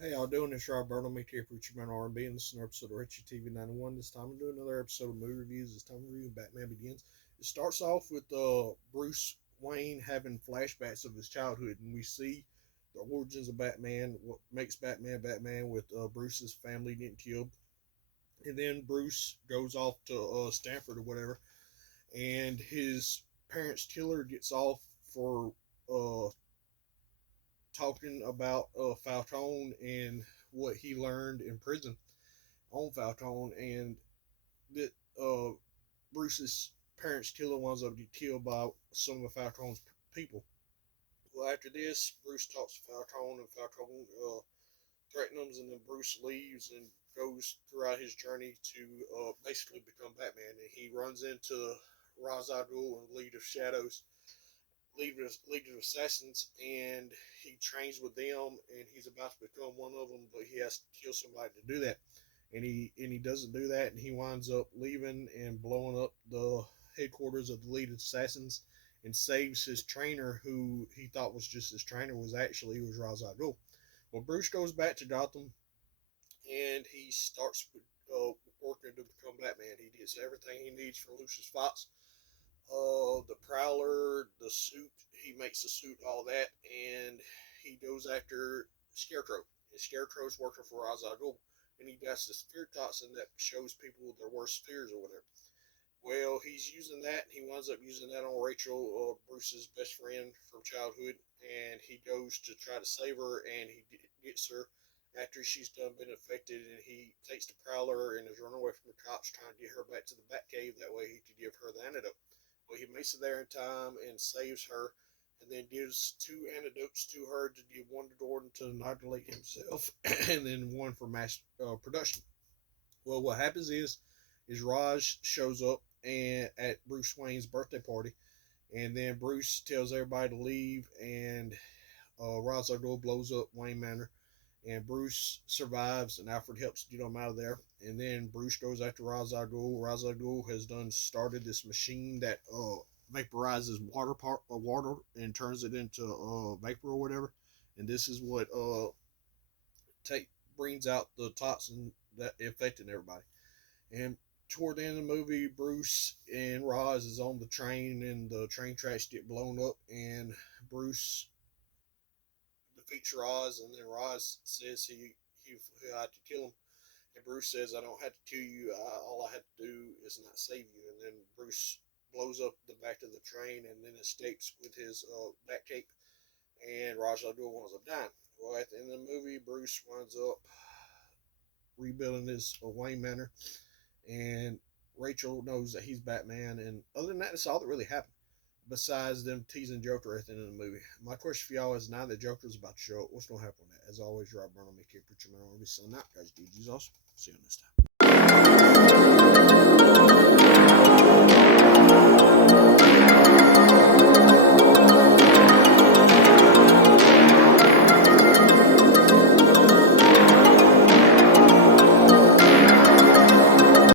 Hey, y'all doing this? Rob Burnham, here, Preacher Man R&B, and this is an episode of Retro TV 91. This time I'm doing another episode of movie reviews. This time I'm reviewing Batman Begins. It starts off with Bruce Wayne having flashbacks of his childhood, and we see the origins of Batman, what makes Batman Batman, with Bruce's family getting killed. And then Bruce goes off to Stanford or whatever, and his parents' killer gets off for talking about Falcone and what he learned in prison on Falcone, and that Bruce's parents' killer winds up getting killed by some of Falcone's people. Well, after this, Bruce talks to Falcone, and Falcone threatens him, and then Bruce leaves and goes throughout his journey to basically become Batman. And he runs into Ra's al Ghul and League of Shadows, League of Assassins, and he trains with them, and he's about to become one of them, but he has to kill somebody to do that. And he doesn't do that, and he winds up leaving and blowing up the headquarters of the League of Assassins, and saves his trainer, who he thought was just his trainer, was Ra's al Ghul. Well, Bruce goes back to Gotham, and he starts working to become Batman. He gets everything he needs from Lucius Fox, the Prowler, the suit. He makes the suit, all that, and he goes after Scarecrow. And Scarecrow's working for Ra's al Ghul, and he does this fear toxin that shows people their worst fears or whatever. Well, he's using that, and he winds up using that on Rachel, Bruce's best friend from childhood, and he goes to try to save her, and he gets her after she's done been infected, and he takes the Prowler and is running away from the cops, trying to get her back to the Batcave. That way, he could give her the antidote. Well, he makes it there in time and saves her, and then gives two antidotes to her, to give one to Gordon to inoculate himself, and then one for mass production. Well, what happens is Raj shows up and at Bruce Wayne's birthday party, and then Bruce tells everybody to leave, and Ra's al Ghul blows up Wayne Manor, and Bruce survives, and Alfred helps get him out of there. And then Bruce goes after Ra's al Ghul. Ra's al Ghul has done started this machine that vaporizes water and turns it into vapor or whatever. And this is what take brings out the toxin that affecting everybody. And toward the end of the movie, Bruce and Roz is on the train, and the train tracks get blown up, and Bruce defeats Roz, and then Roz says he had to kill him, and Bruce says, "I don't have to kill you. All I had to do is not save you." And then Bruce blows up the back of the train, and then escapes with his bat cape, and Ra's al Ghul winds up dying. Well, at the end of the movie, Bruce winds up rebuilding his Wayne Manor, and Rachel knows that he's Batman. And other than that, that's all that really happened. Besides them teasing Joker at the end of the movie. My question for y'all is, now that Joker's about to show up, what's going to happen with that? As always, Rob Burnham, here, put your man on. Be selling out, guys. DG's awesome. See you next time.